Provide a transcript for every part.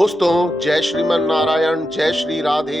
दोस्तों, जय श्रीमन नारायण, जय श्री राधे।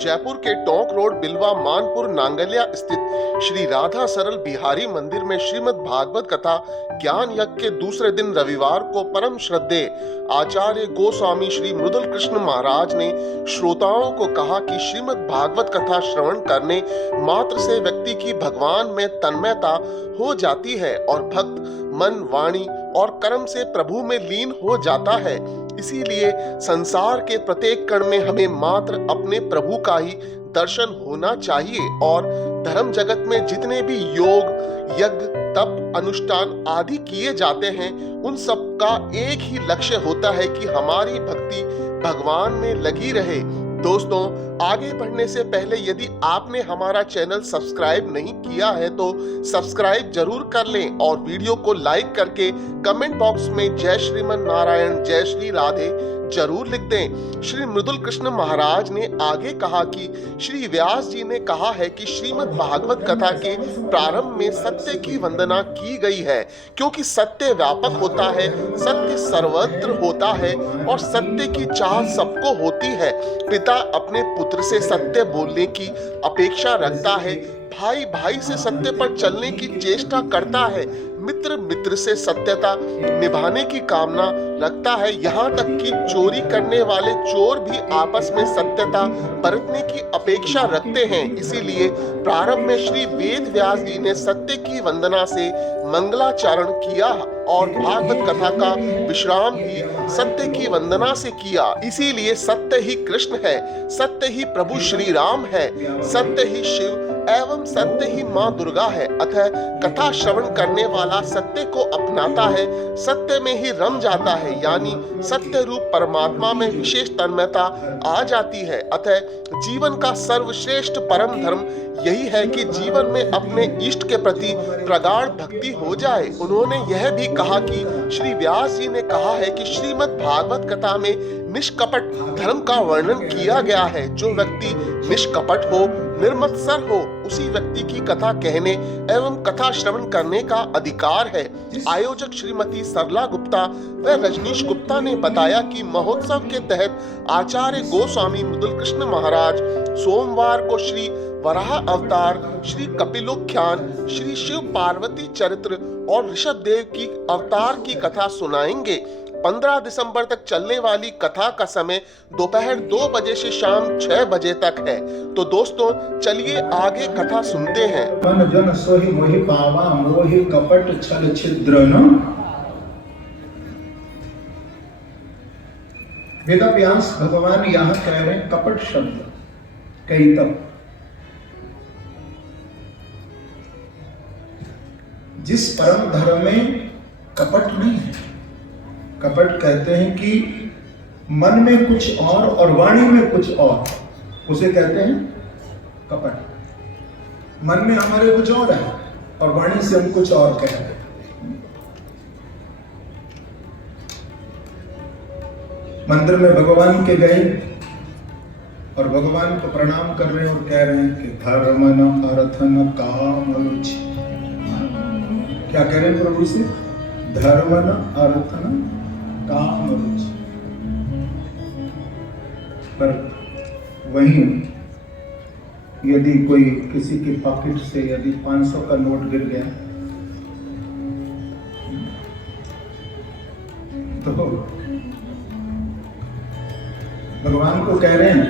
जयपुर के टोंक रोड बिलवा मानपुर नांगल्या स्थित श्री राधा सरल बिहारी मंदिर में श्रीमद् भागवत कथा ज्ञान यज्ञ के दूसरे दिन रविवार को परम श्रद्धेय आचार्य गोस्वामी श्री मृदुल कृष्ण महाराज ने श्रोताओं को कहा कि श्रीमद् भागवत कथा श्रवण करने मात्र से व्यक्ति की भगवान में तन्मयता हो जाती है और भक्त मन, वाणी और कर्म से प्रभु में लीन हो जाता है। इसीलिए संसार के प्रत्येक कण में हमें मात्र अपने प्रभु का ही दर्शन होना चाहिए और धर्म जगत में जितने भी योग, यज्ञ, तप, अनुष्ठान आदि किए जाते हैं, उन सब का एक ही लक्ष्य होता है कि हमारी भक्ति भगवान में लगी रहे। दोस्तों, आगे बढ़ने से पहले यदि आपने हमारा चैनल सब्सक्राइब नहीं किया है तो सब्सक्राइब जरूर कर लें और वीडियो को लाइक करके कमेंट बॉक्स में जय श्रीमन नारायण, जय श्री राधे जरूर लिख दें। श्री मृदुल कृष्ण महाराज ने आगे कहा कि श्री व्यास जी ने कहा है कि श्रीमद् भागवत कथा के प्रारंभ में सत्य की वंदना की गई है, क्योंकि सत्य व्यापक होता है, सत्य सर्वत्र होता है और सत्य की चाह सबको होती है। पिता अपने पुत्र से सत्य बोलने की अपेक्षा रखता है, भाई भाई से सत्य पर चलने की चेष्टा करता है, मित्र मित्र से सत्यता निभाने की कामना रखता है। यहाँ तक कि चोरी करने वाले चोर भी आपस में सत्यता बरतने की अपेक्षा रखते हैं। इसीलिए प्रारंभ में श्री वेद व्यास जी ने सत्य की वंदना से मंगलाचरण किया और भागवत कथा का विश्राम भी सत्य की वंदना से किया। इसीलिए सत्य ही कृष्ण है, सत्य ही प्रभु श्री राम है, सत्य ही शिव एवं सत्य ही माँ दुर्गा है। अतः कथा श्रवण करने वाला सत्य को अपनाता है, सत्य में ही रम जाता है, यानी सत्य रूप परमात्मा में विशेष तन्मयता आ जाती है। अतः जीवन का सर्वश्रेष्ठ परम धर्म यही है कि जीवन में अपने इष्ट के प्रति प्रगाढ़ भक्ति हो जाए। उन्होंने यह भी कहा कि श्री व्यास जी ने कहा है कि श्रीमद् भागवत कथा में निष्कपट धर्म का वर्णन किया गया है। जो व्यक्ति निष्कपट हो, निर्मत्सर हो, उसी व्यक्ति की कथा कहने एवं कथा श्रवण करने का अधिकार है। आयोजक श्रीमती सरला गुप्ता व रजनीश गुप्ता ने बताया कि महोत्सव के तहत आचार्य गोस्वामी मृदुल कृष्ण महाराज सोमवार को श्री वराह अवतार, श्री कपिलोख्यान, श्री शिव पार्वती चरित्र और ऋषभ देव की अवतार की कथा सुनाएंगे। 15 दिसंबर तक चलने वाली कथा का समय दोपहर 2 बजे से शाम 6 बजे तक है। तो दोस्तों, चलिए आगे कथा सुनते हैं। मन जन सोहि मोहि पावा मोहि कपट छल छिद्र न। वेदव्यास भगवान यहाँ कह रहे हैं कपट शब्द कई तब जिस परम धर्म में कपट नहीं है। कपट कहते हैं कि मन में कुछ और वाणी में कुछ और, उसे कहते हैं कपट। मन में हमारे कुछ और है और वाणी से हम कुछ और कह रहे हैं। मंदिर में भगवान के गए और भगवान को प्रणाम कर रहे हैं और कह रहे हैं कि धर्म न अर्थ न काम रुचि। क्या कह रहे हैं प्रभु से? धर्म न अर्थ न काम रुचि। पर वहीं यदि कोई किसी के पॉकेट से यदि 500 का नोट गिर गया तो भगवान को कह रहे हैं,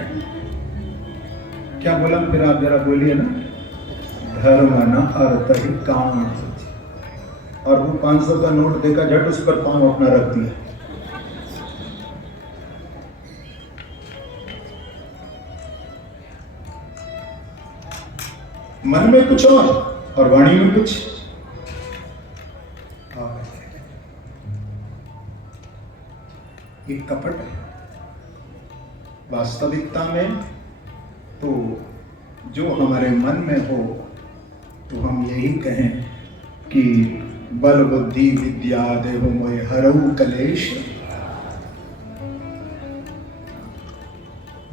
क्या बोला फिर आप जरा बोलिए ना? धर्म न अर्थ ही काम। और वो 500 का नोट देखा, झट उस पर पांव अपना रख दिया। मन में कुछ और वाणी में कुछ। ये कपट है। वास्तविकता में तो जो हमारे मन में हो तो हम यही कहें कि बल बुद्धि विद्या देव मोह हरऊ कलेश।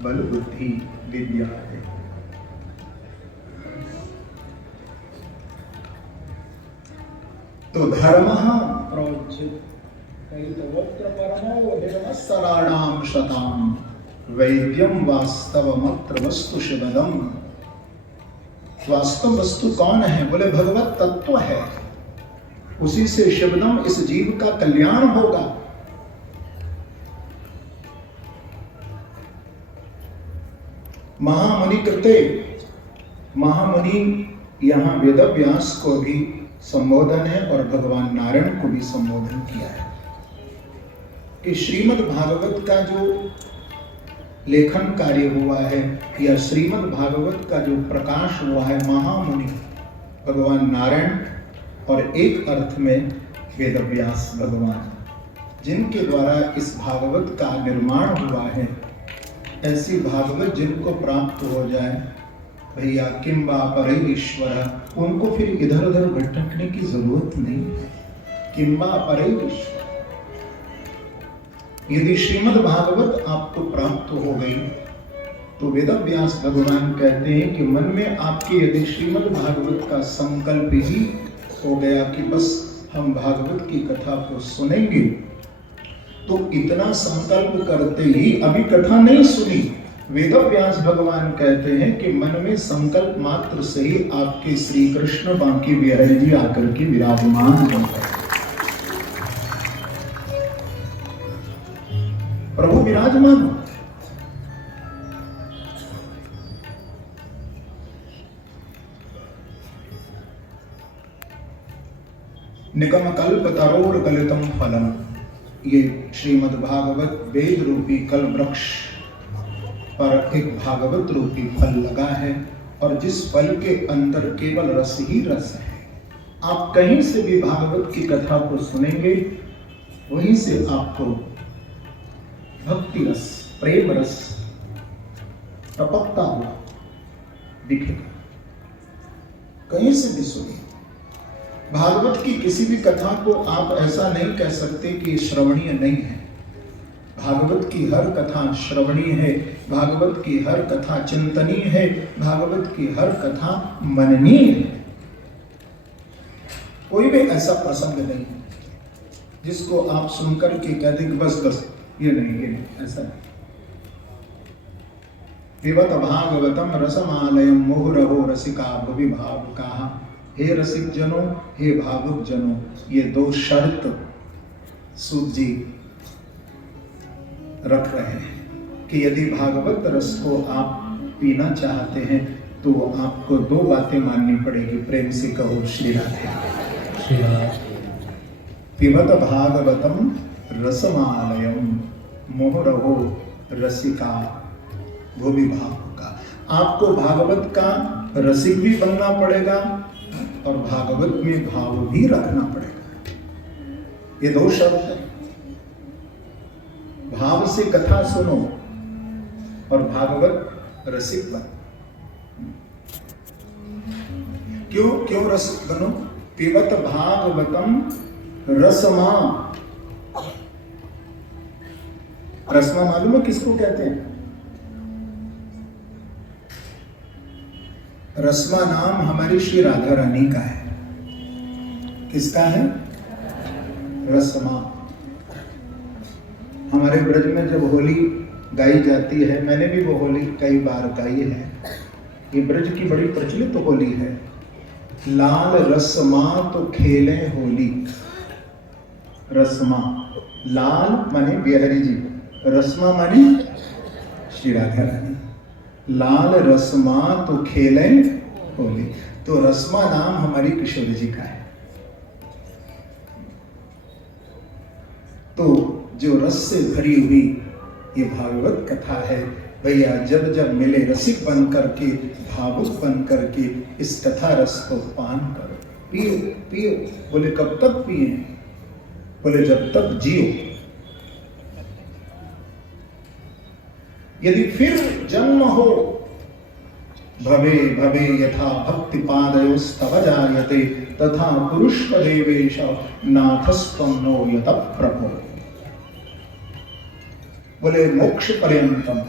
बल बुद्धि विद्या देव। तो धर्म प्रोज्य नहीं तो वक्र परमो निर्मत्सराणाम शताम वैद्यम वास्तवमत्र वस्तु शिवदम। वास्तव वस्तु कौन है? बोले भगवत तत्व है, उसी से शिवदम इस जीव का कल्याण होगा। महामुनि कृते, महामुनि यहां वेदव्यास को भी संबोधन है और भगवान नारायण को भी संबोधन किया है कि श्रीमद् भागवत का जो लेखन कार्य हुआ है या श्रीमद् भागवत का जो प्रकाश हुआ है, महामुनि भगवान नारायण और एक अर्थ में वेदव्यास भगवान, जिनके द्वारा इस भागवत का निर्माण हुआ है, ऐसी भागवत जिनको प्राप्त हो जाए भैया किंबा परैरीश्वर, उनको फिर इधर उधर भटकने की जरूरत नहीं है। किंबा परैरीश्वर, यदि श्रीमद् भागवत आपको प्राप्त हो गई तो वेदव्यास भगवान कहते हैं कि मन में आपके यदि श्रीमद् भागवत का संकल्प ही हो गया कि बस हम भागवत की कथा को सुनेंगे, तो इतना संकल्प करते ही, अभी कथा नहीं सुनी, वेदव्यास भगवान कहते हैं कि मन में संकल्प मात्र से ही आपके श्री कृष्ण बांकी बिहारी जी आकर के विराजमान होते हैं। प्रभु विराजमान होते हैं। निगम कल्प तरोर गलितम फलम, ये श्रीमद् भागवत वेद रूपी कल वृक्ष पर एक भागवत रूपी फल लगा है, और जिस फल के अंदर केवल रस ही रस है। आप कहीं से भी भागवत की कथा को सुनेंगे, वहीं से आपको भक्ति रस, प्रेम रस टपकता हुआ दिखेगा। कहीं से भी सुनिए, भागवत की किसी भी कथा को आप ऐसा नहीं कह सकते कि श्रवणीय नहीं है। भागवत की हर कथा श्रवणीय है, भागवत की हर कथा चिंतनीय है, भागवत की हर कथा मननीय है। कोई भी ऐसा प्रसंग नहीं है जिसको आप सुनकर के कह दें बस बस ये नहीं, ऐसा नहीं। पिबत भागवतम रसमालयम मुहुरहो रसिका भुवि भावुकाः। हे रसिक जनों, हे भावुक जनों, ये दो शर्त सूत जी रख रहे हैं कि यदि भागवत रस को आप पीना चाहते हैं तो आपको दो बातें माननी पड़ेगी। प्रेम से कहो श्री राधे। पिबत भागवतम रसमालयम मुहुरहो रसिका भुवि भावुका। आपको भागवत का रसिक भी बनना पड़ेगा और भागवत में भाव भी रखना पड़ेगा। ये दो शब्द है। भाव से कथा सुनो और भागवत रसिक बनो। क्यों रसिक बनो? पिबत भागवतम रसमा। रसमा मालूम है किसको कहते हैं? रसमा नाम हमारी श्री राधा रानी का है। किसका है? रसमा। हमारे ब्रज में जब होली गाई जाती है, मैंने भी वो होली कई बार गाई है, ये ब्रज की बड़ी प्रचलित होली है। लाल रसमा तो खेले होली। रसमा, लाल माने बिहारी जी, रसमा माने श्री राधा रानी। लाल रसमा तो खेले होली। तो रसमा नाम हमारी किशोरी जी का है। तो जो रस से भरी हुई ये भागवत कथा है भैया, जब जब मिले रसिक बन करके, भावुक बन करके इस कथा रस को पान करो, पियो पियो। बोले कब तक पिए? बोले जब तक जियो। यदि फिर जन्म हो, भवे भवे यथा भक्ति पादयोस्तव जायते तथा पुरुष देवेश नाथस्त्वं नो यत प्रभो। बोले मोक्ष पर्यंतम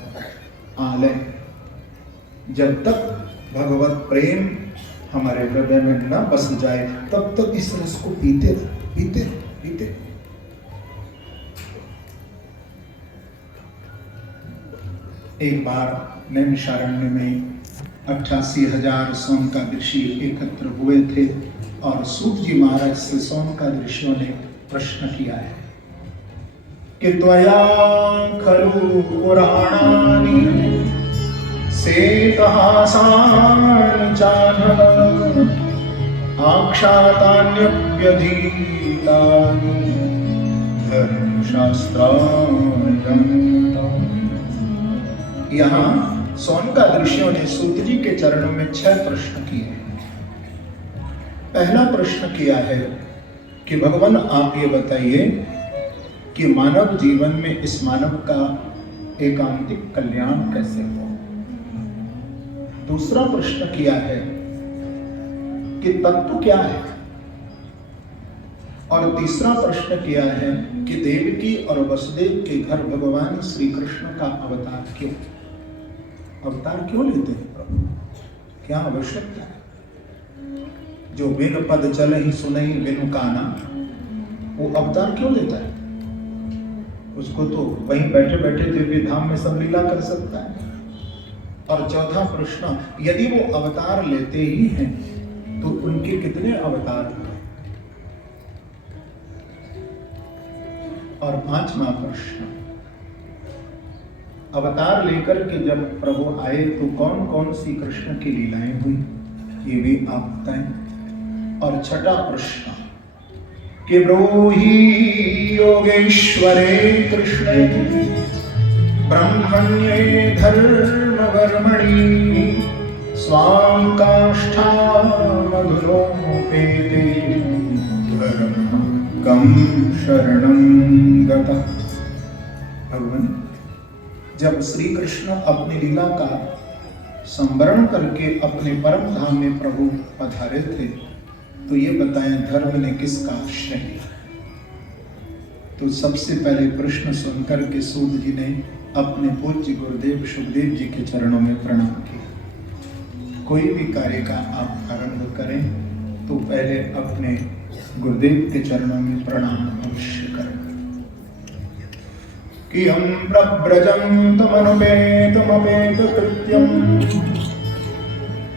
आलय, जब तक भगवत प्रेम हमारे हृदय में न बस जाए तब तक इस रस को पीते रहो, पीते रहो, पीते रहो। एक बार नैमिषारण्य में 88,000 सोनकाद ऋषि एकत्र हुए थे और सूत जी महाराज से सोनकाद ऋषियों ने प्रश्न किया है कि त्वया खलु पुराणानि सेतहासानि चानघ आख्यातान्यप्यधीतानि धर्मशास्त्राणि ग्रन्थानि। यहाँ सोनकाद ऋषियों ने सूत जी के चरणों में 6 प्रश्न किए हैं। पहला प्रश्न किया है कि भगवान आप ये बताइए कि मानव जीवन में इस मानव का एकांतिक कल्याण कैसे हो। दूसरा प्रश्न किया है कि तत्व क्या है, और तीसरा प्रश्न किया है कि देवकी और वसुदेव के घर भगवान श्री कृष्ण का अवतार क्यों लेते हैं प्रभु, क्या आवश्यकता है। जो बिन पद चल ही सुनई बिनु काना, वो अवतार क्यों लेता है। उसको तो वहीं बैठे बैठे दिव्य धाम में सब लीला कर सकता है। और चौथा प्रश्न, यदि वो अवतार लेते ही हैं तो उनके कितने अवतार हुए। और 5वां प्रश्न, अवतार लेकर के जब प्रभु आए तो कौन कौन सी कृष्ण की लीलाएं हुई, ये भी आप बताएं। और 6वां प्रश्न कि ब्रूहि योगेश्वरे कृष्णे ब्रह्मण्ये धर्मवर्मणि स्वां काष्ठामधुनोपेते धर्मकं शरणं गतः। भगवान, जब श्री कृष्ण अपनी लीला का संवरण करके अपने परम धाम में प्रभु पधारे थे तो ये बताएं धर्म ने किसका आश्रय लिया। तो सबसे पहले प्रश्न सुनकर के सूत जी ने अपने पूज्य गुरुदेव सुखदेव जी के चरणों में प्रणाम किया। कोई भी कार्य का आप आरंभ करें तो पहले अपने गुरुदेव के चरणों में प्रणाम अवश्य करें। कि हम प्रव्रजन्तमनुपेतमपेत कृत्यं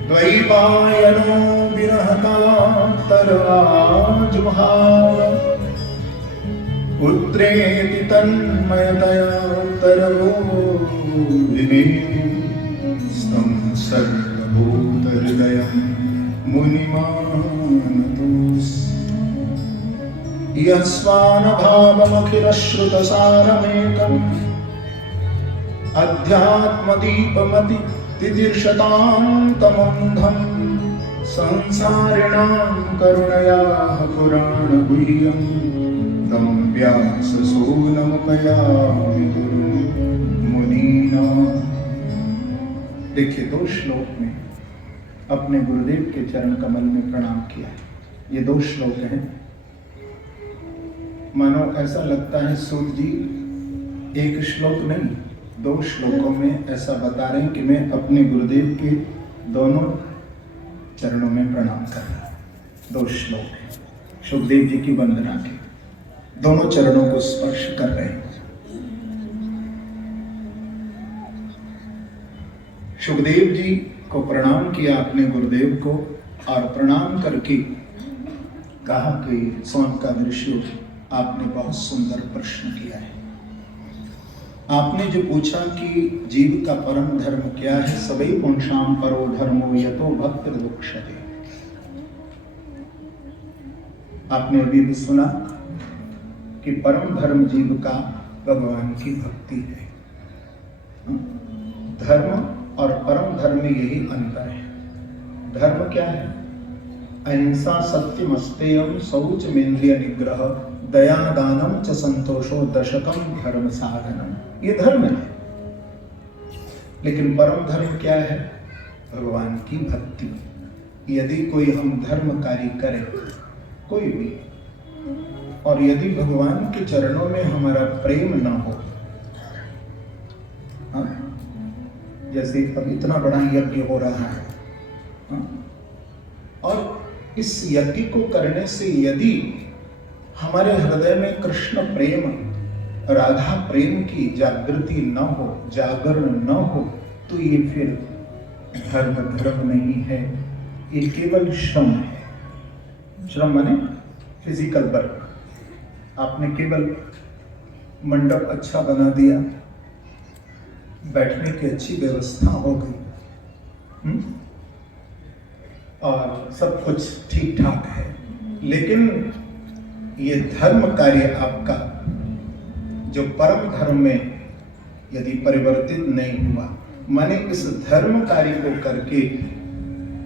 द्वैपायनो विरहता तरवाजुहाव पुत्रेति तन्मयतया तरवोभिने स्तं सर्वभूतहृदयं मुनिमानतोऽस्मि। यस्वानभावमखिलश्रुतसारमेकम् अध्यात्मदीपमति तितिर्षतां तमोऽन्धं संसारिणां करुणयाः पुराणगुह्यं तं व्याससूनमुपयामि गुरुं मुनीनाम्। देखिए 2 श्लोक में अपने गुरुदेव के चरण कमल में प्रणाम किया है। ये 2 श्लोक हैं। मानो ऐसा लगता है सूत जी एक श्लोक नहीं 2 श्लोकों में ऐसा बता रहे हैं कि मैं अपने गुरुदेव के दोनों चरणों में प्रणाम कर रहा हूं। 2 श्लोक है सुखदेव जी की वंदना के, दोनों चरणों को स्पर्श कर रहे हैं। सुखदेव जी को प्रणाम किया अपने गुरुदेव को, और प्रणाम करके कहा कि सोनकाद ऋषियों आपने बहुत सुंदर प्रश्न किया है। आपने जो पूछा कि जीव का परम धर्म क्या है, सबै पुंसाम परो धर्मो यतो भक्त दुक्षते। आपने अभी भी सुना कि परम धर्म जीव का भगवान की भक्ति है। धर्म और परम धर्म में यही अंतर है। धर्म क्या है? अहिंसा सत्यम अस्तेयम शौचमेन्द्रिय निग्रह दया दानम च संतोषो दशकम धर्म साधनम, ये धर्म है। लेकिन परम धर्म क्या है? भगवान की भक्ति। यदि कोई हम धर्म कार्य करें कोई भी, और यदि भगवान के चरणों में हमारा प्रेम न हो, हाँ? जैसे अब इतना बड़ा यज्ञ हो रहा है, हाँ? और इस यज्ञ को करने से यदि हमारे हृदय में कृष्ण प्रेम राधा प्रेम की जागृति न हो, जागरण न हो, तो ये फिर धर्म नहीं है, ये केवल श्रम है। श्रम माने फिजिकल वर्क। आपने केवल मंडप अच्छा बना दिया, बैठने की अच्छी व्यवस्था हो गई, और सब कुछ ठीक ठाक है, लेकिन ये धर्म कार्य आपका जो परम धर्म में यदि परिवर्तित नहीं हुआ, माने इस धर्म कार्य को करके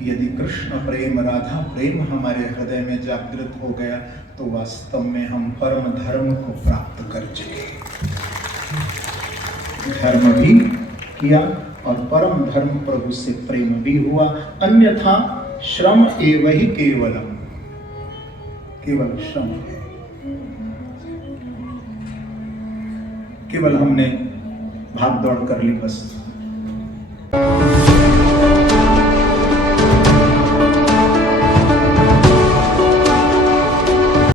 यदि कृष्ण प्रेम, राधा प्रेम हमारे हृदय में जागृत हो गया, तो वास्तव में हम परम धर्म को प्राप्त कर चुके। धर्म भी किया और परम धर्म प्रभु से प्रेम भी हुआ, अन्यथा श्रम एव ही केवलम, केवल श्रम है। केवल हमने भाग दौड़ कर ली, बस